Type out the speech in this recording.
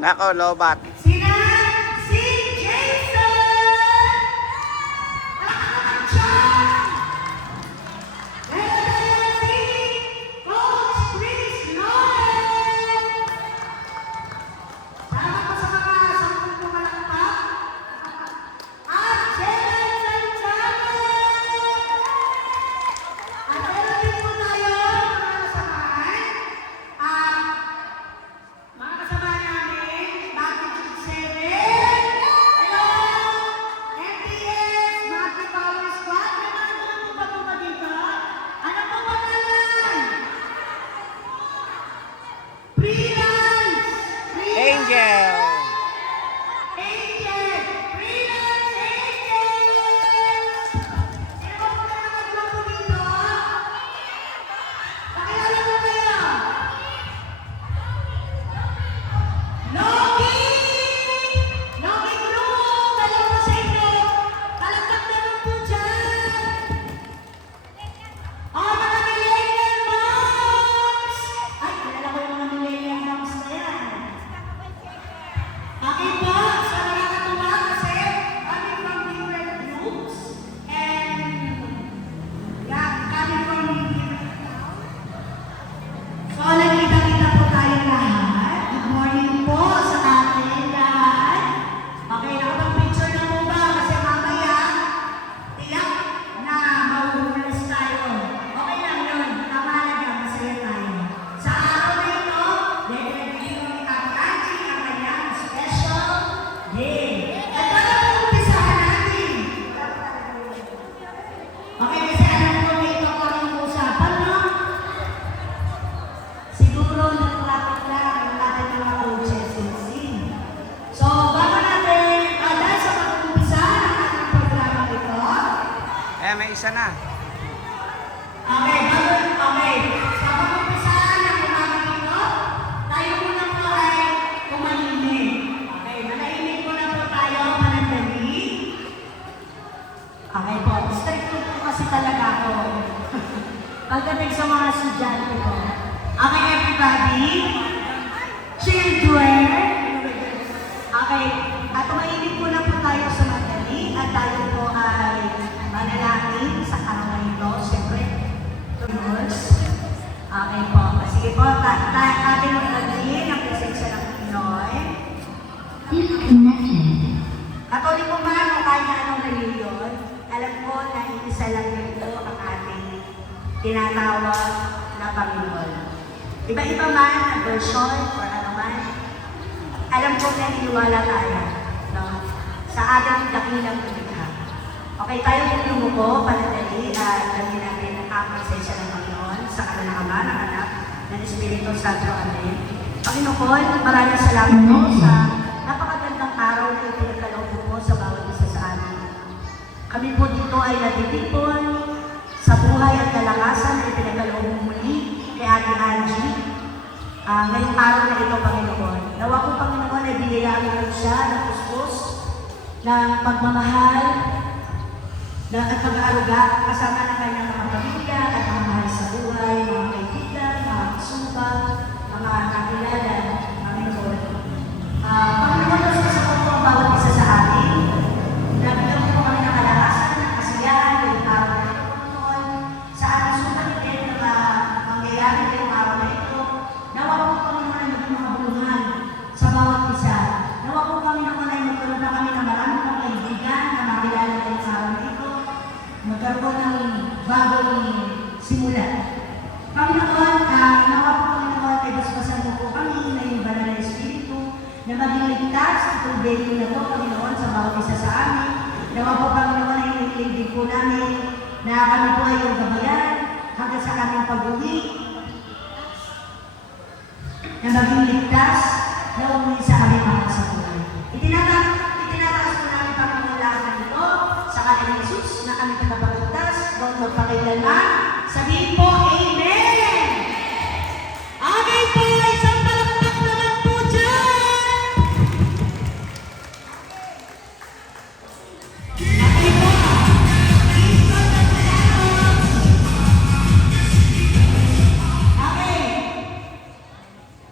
Nako, lobat. Sina si Jason! Chan! And si Coach Chris Noel! Salamat po sa mga sampung pumalakpak. At Jelen Santiago! At meron din po tayo mga kasamahan. Mga kasamahan namin, Magnitude 7. Hello! MTS, Magna Power Squad. May mga po ba po ba dito? Ano po pangalan? Freelance! Angel. Angel! Freelance Angels! Sino ba po na nagluto dito? Pakilala mo kayo! Logi! Logi Group! Alam mo sa inyo, kalagdag naman po dyan! Mga millennial moms! Ay, kilala ko yung mga millennial moms na yan. Okay po, so nakakatuwa kasi coming from different groups and coming from different towns. So, nagkita-kita po tayo lahat. Good morning po sa atin lahat. Okay, nakapag-picture na po ba? Kasi mamaya, tiyak na mahuhulas tayo. Okay lang yun. Tama na yan. Masaya tayo. Sa araw na ito, dededicate ko ni Ate Angie ang kanyang special day. At para po umpisahan natin. Okay, kasi alam ko may ito ko ang usapan, no? Siguro nakalapit lang ang ating mga coaches and team. So, bago natin dahil sa pag-umpisa ng ating programa ito, May isa na. okay. Sa pag-umpisa ng umaga ito, tayo muna po ay kumalimig. Okay, manahimik muna po tayo manandali. Okay po, strict po kasi talaga ako. Pagdating sa mga estudyante ko. Okay, everybody. Children. Okay, at tumahimik muna po tayo sa madali at tayo po ay manalangin sa araw na ito. Siyempre, tunod. Okay po. Sige po, ating magdalhin ang presensya ng Pinoy. Disconnected. Katoliko man o kahit na anong reliyon, alam ko na isa lang nito ang ating tinatawag na Panginoon. Iba-iba man ang version or ano man, alam ko na iniwala tayo, no? Sa ating dakilang lumikha. Okay, tayo po lumuko, panadali, at gawin natin ang presensya ng Panginoon sa kanilang Ama, ng Anak, ng Espiritu Santo. Amen. Panginoon, maraming salamat po sa napakagandang araw na ipinagkaloob mo sa bawat isa sa amin. Kami po dito ay natitipon sa buhay at kalakasan na ipinagkaloob mo muli kay Ate Angie. Ngayong araw na ito, Panginoon. Nawa ko, Panginoon, ay binayaan mo siya ng puspos, ng pagmamahal, at pag-aaruga, kasama ng kanyang mga pamilya at mga mahal sa buhay, mga kaibigan, mga kasumpa, mga kakilala, Panginoon. Panginoon, nasasakot po ang bawat isa sa atin. Nabigyan mo kami ng kalakasan, ng kasiyahan, ngayong araw na ito, Panginoon, sa ating sumaligid na mangyayari ngayong araw na ito. Nawa po kami naman ay maging makabuluhan sa bawat isa. Nawa po kami naman ay magkaroon na kami ng maraming pang kaibigan na makilala tayo sa araw na ito. Magkaroon ng bagong simula. Panginoon, nawa po kami naman ay basbasan mo po kami na yung banal na Espiritu na maging ligtas itong day na ito, Panginoon, sa bawat isa sa amin. Nawa po, Panginoon, ay nililibig po namin na kami po ay yung gabayan hanggang sa aming pag-uwi na maging ligtas na umuwi sa aming mga sa buhay. Itinataas po namin pangangailangan ito sa kanilang Jesus na kami tagapagligtas, huwag magpakailanman. Sabihin po,